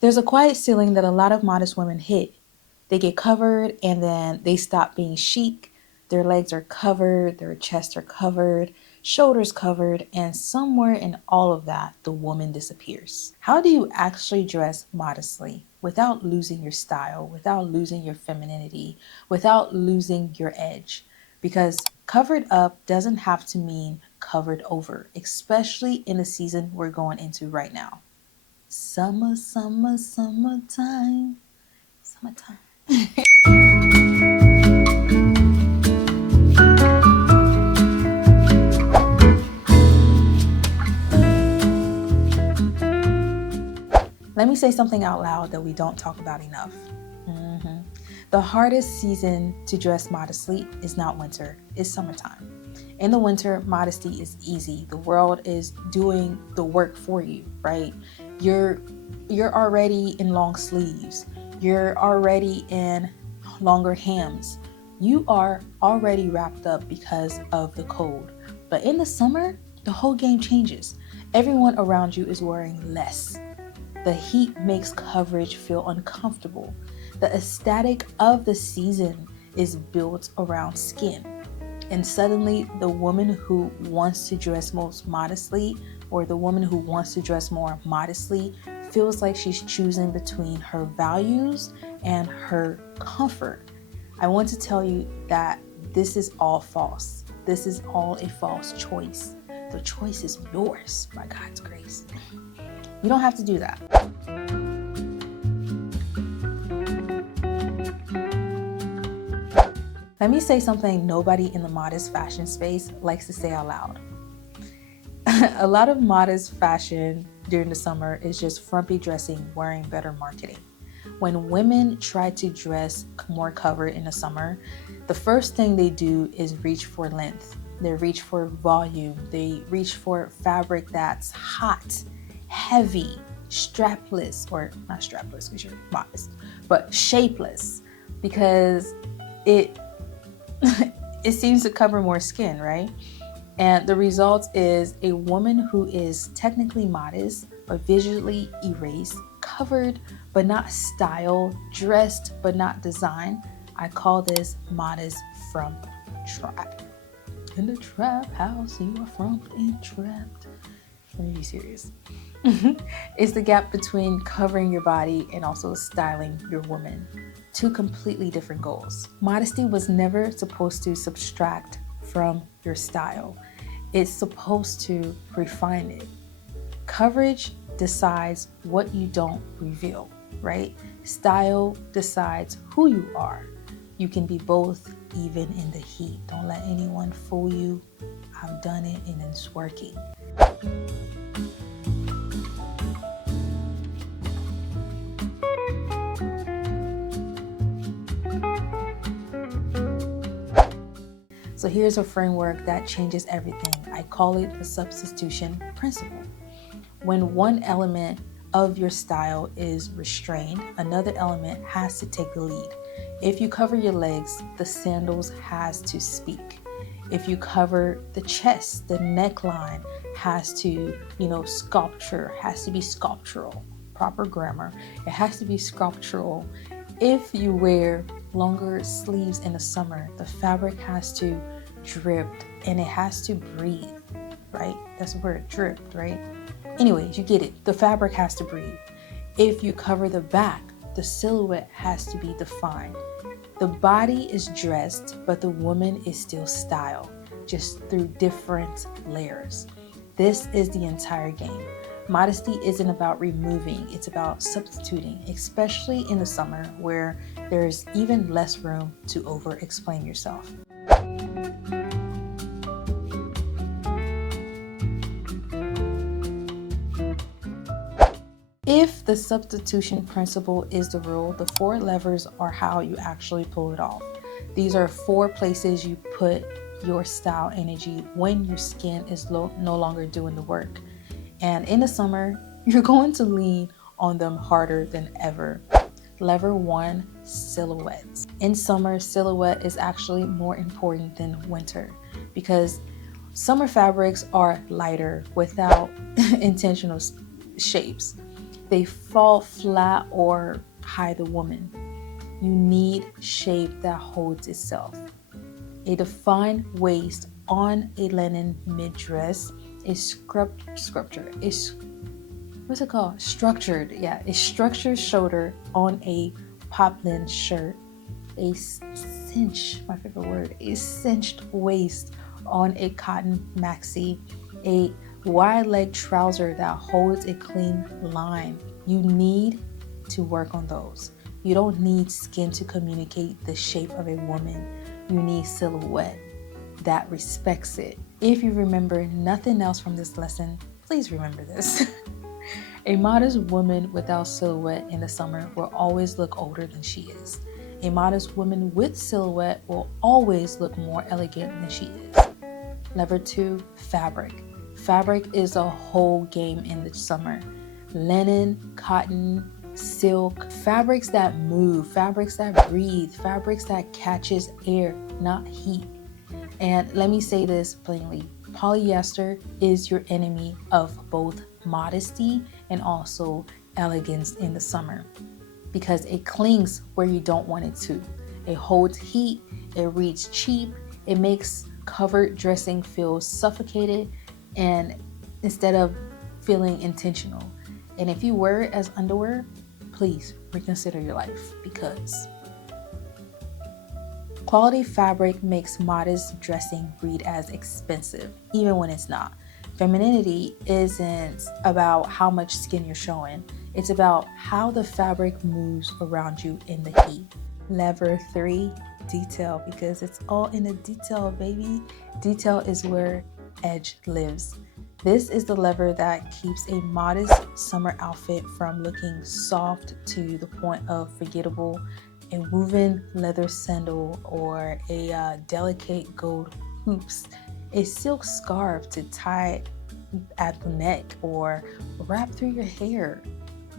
There's a quiet ceiling that a lot of modest women hit. They get covered and then they stop being chic. Their legs are covered, their chests are covered, shoulders covered, and somewhere in all of that, the woman disappears. How do you actually dress modestly without losing your style, without losing your femininity, without losing your edge? Because covered up doesn't have to mean covered over, especially in the season we're going into right now. Summer, summer, summertime, summertime. Let me say something out loud that we don't talk about enough. Mhm. The hardest season to dress modestly is not winter, it's summertime. In the winter, modesty is easy. The world is doing the work for you, right? You're you're already in long sleeves. You're already in longer hems. You are already wrapped up because of the cold. But in the summer, the whole game changes. Everyone around you is wearing less. The heat makes coverage feel uncomfortable. The aesthetic of the season is built around skin. And suddenly, the woman who wants to dress most modestly, or the woman who wants to dress more modestly, feels like she's choosing between her values and her comfort. I want to tell you that this is all false. This is all a false choice. The choice is yours by God's grace. You don't have to do that. Let me say something nobody in the modest fashion space likes to say out loud. A lot of modest fashion during the summer is just frumpy dressing, wearing better marketing. When women try to dress more covered in the summer, the first thing they do is reach for length. They reach for volume. They reach for fabric that's hot, heavy, strapless, or not strapless because you're modest, but shapeless, because it it seems to cover more skin, right? And the result is a woman who is technically modest, but visually erased, covered, but not styled, dressed, but not designed. I call this modest frump trap. In the trap house, you are frumped and trapped. Let me be serious. It's the gap between covering your body and also styling your woman. Two completely different goals. Modesty was never supposed to subtract from your style. It's supposed to refine it. Coverage decides what you don't reveal, right? Style decides who you are. You can be both, even in the heat. Don't let anyone fool you. I've done it and it's working. So here's a framework that changes everything. I call it the substitution principle. When one element of your style is restrained, another element has to take the lead. If you cover your legs, the sandals has to speak. If you cover the chest, the neckline has to, sculpture, has to be sculptural. Proper grammar. It has to be sculptural. If you wear longer sleeves in the summer, the fabric has to drip and it has to breathe, right? That's the word, dripped, right? Anyways, you get it. The fabric has to breathe. If you cover the back, the silhouette has to be defined. The body is dressed, but the woman is still styled, just through different layers. This is the entire game. Modesty isn't about removing, it's about substituting, especially in the summer where there's even less room to over-explain yourself. If the substitution principle is the rule, the 4 levers are how you actually pull it off. These are 4 places you put your style energy when your skin is no longer doing the work. And in the summer, you're going to lean on them harder than ever. Lever 1, silhouettes. In summer, silhouette is actually more important than winter because summer fabrics are lighter without intentional shapes. They fall flat or hide the woman. You need shape that holds itself. A defined waist on a linen mid-dress, a structured shoulder on a poplin shirt, a cinched waist on a cotton maxi, a wide leg trouser that holds a clean line. You need to work on those. You don't need skin to communicate the shape of a woman. You need silhouette that respects it. If you remember nothing else from this lesson, please remember this. A modest woman without silhouette in the summer will always look older than she is. A modest woman with silhouette will always look more elegant than she is. Lever 2, fabric. Fabric is a whole game in the summer. Linen, cotton, silk, fabrics that move, fabrics that breathe, fabrics that catches air, not heat. And let me say this plainly, polyester is your enemy of both modesty and also elegance in the summer, because it clings where you don't want it to. It holds heat, it reads cheap, it makes covered dressing feel suffocated and instead of feeling intentional. And if you wear it as underwear, please reconsider your life, because quality fabric makes modest dressing read as expensive, even when it's not. Femininity isn't about how much skin you're showing. It's about how the fabric moves around you in the heat. Lever 3, detail, because it's all in the detail, baby. Detail is where edge lives. This is the lever that keeps a modest summer outfit from looking soft to the point of forgettable. A woven leather sandal or a delicate gold hoops, a silk scarf to tie at the neck or wrap through your hair,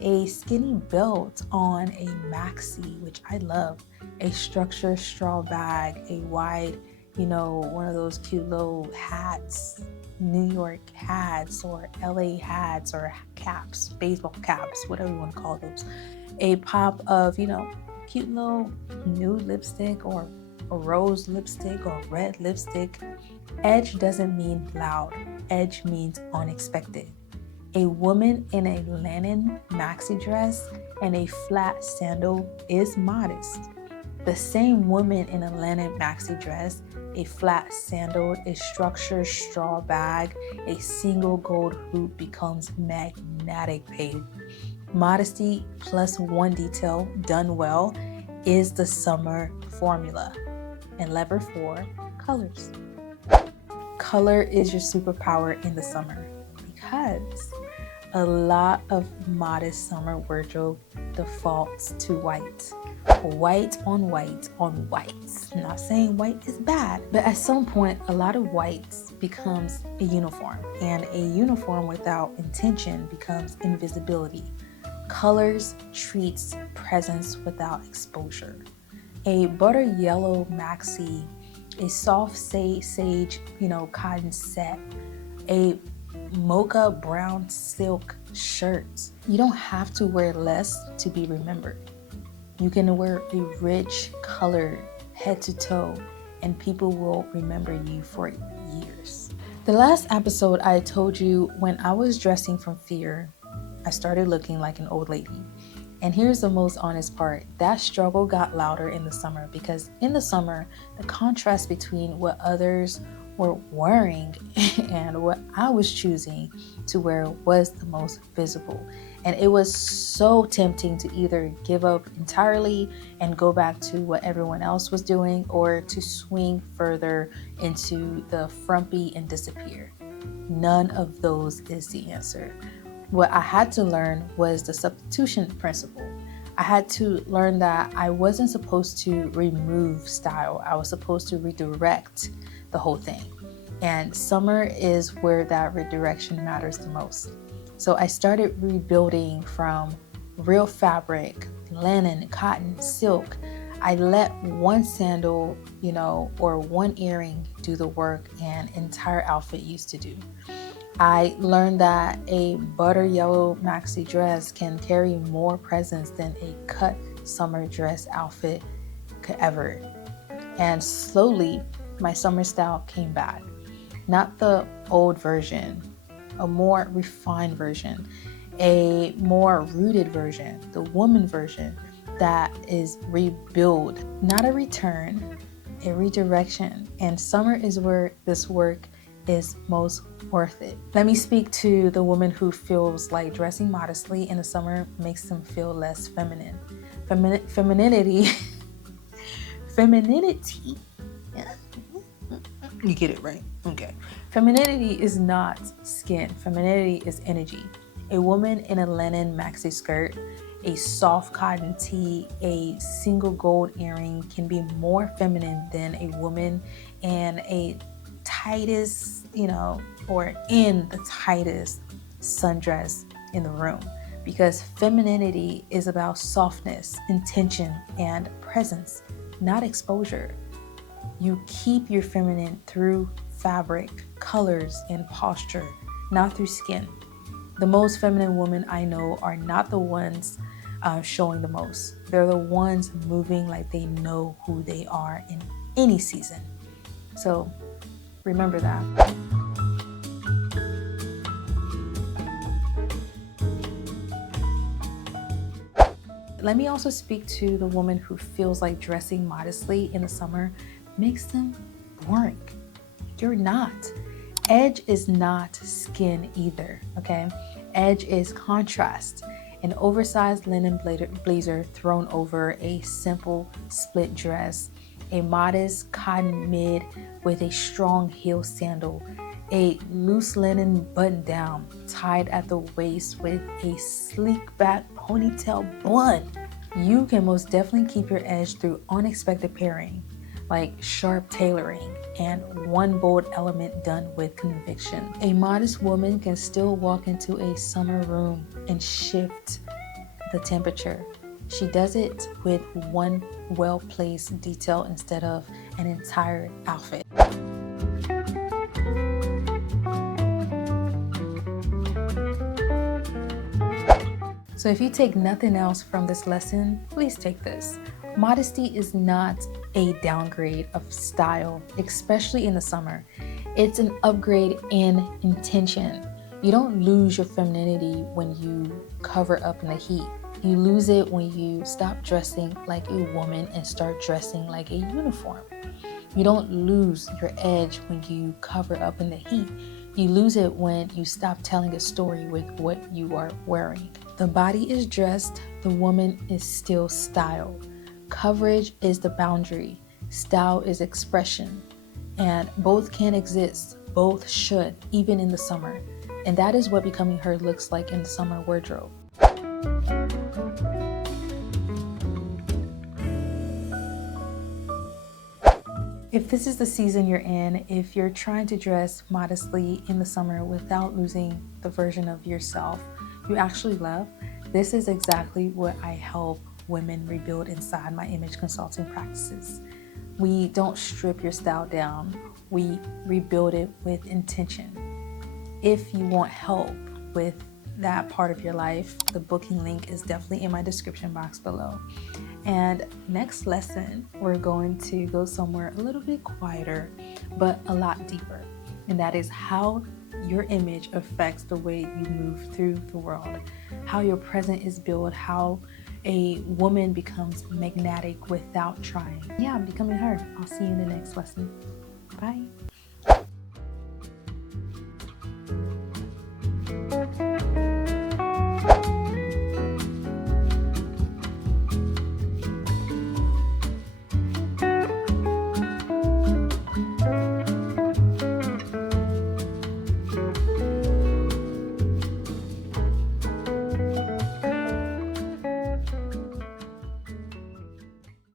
a skinny belt on a maxi, which I love, a structured straw bag, a wide, one of those cute little hats, New York hats or LA hats or caps, baseball caps, whatever you want to call those, a pop of, cute little nude lipstick or a rose lipstick or red lipstick. Edge doesn't mean loud. Edge means unexpected. A woman in a linen maxi dress and a flat sandal is modest. The same woman in a linen maxi dress, a flat sandal, a structured straw bag, a single gold hoop becomes magnetic, babe. Modesty plus one detail done well is the summer formula. And lever 4, colors. Color is your superpower in the summer, because a lot of modest summer wardrobe defaults to white. White on white on white. I'm not saying white is bad, but at some point, a lot of whites becomes a uniform, and a uniform without intention becomes invisibility. Colors treats presence without exposure. A butter yellow maxi, a soft sage, cotton set, a mocha brown silk shirt. You don't have to wear less to be remembered. You can wear a rich color head to toe and people will remember you for years. The last episode I told you, when I was dressing from fear, I started looking like an old lady. And here's the most honest part. That struggle got louder in the summer, because in the summer, the contrast between what others were wearing and what I was choosing to wear was the most visible. And it was so tempting to either give up entirely and go back to what everyone else was doing, or to swing further into the frumpy and disappear. None of those is the answer. What I had to learn was the substitution principle. I had to learn that I wasn't supposed to remove style. I was supposed to redirect the whole thing. And summer is where that redirection matters the most. So I started rebuilding from real fabric, linen, cotton, silk. I let one sandal, or one earring do the work an entire outfit used to do. I learned that a butter yellow maxi dress can carry more presence than a cut summer dress outfit could ever. And slowly, my summer style came back. Not the old version, a more refined version, a more rooted version, the woman version that is rebuild, not a return, a redirection. And summer is where this work is most worth it. Let me speak to the woman who feels like dressing modestly in the summer makes them feel less feminine. Femininity, femininity, yeah. You get it right. Okay. Femininity is not skin. Femininity is energy. A woman in a linen maxi skirt, a soft cotton tee, a single gold earring can be more feminine than a woman in a tightest, or in the tightest sundress in the room. Because femininity is about softness, intention, and presence, not exposure. You keep your feminine through fabric, colors, and posture, not through skin. The most feminine women I know are not the ones showing the most. They're the ones moving like they know who they are in any season. So remember that. Let me also speak to the woman who feels like dressing modestly in the summer makes them boring. You're not. Edge is not skin either, okay? Edge is contrast. An oversized linen blazer thrown over a simple split dress, a modest cotton mid with a strong heel sandal, a loose linen button down tied at the waist with a sleek back ponytail bun. You can most definitely keep your edge through unexpected pairing, like sharp tailoring and one bold element done with conviction. A modest woman can still walk into a summer room and shift the temperature. She does it with one well-placed detail instead of an entire outfit. So if you take nothing else from this lesson, please take this. Modesty is not a downgrade of style, especially in the summer. It's an upgrade in intention. You don't lose your femininity when you cover up in the heat. You lose it when you stop dressing like a woman and start dressing like a uniform. You don't lose your edge when you cover up in the heat. You lose it when you stop telling a story with what you are wearing. The body is dressed, the woman is still styled. Coverage is the boundary, style is expression, and both can exist, both should, even in the summer. And that is what becoming her looks like in the summer wardrobe. If this is the season you're in, if you're trying to dress modestly in the summer without losing the version of yourself you actually love, this is exactly what I help women rebuild inside my image consulting practices. We don't strip your style down, we rebuild it with intention. If you want help with that part of your life, the booking link is definitely in my description box below. And next lesson, we're going to go somewhere a little bit quieter, but a lot deeper. And that is how your image affects the way you move through the world, how your present is built, how a woman becomes magnetic without trying. Yeah, I'm becoming her. I'll see you in the next lesson. Bye.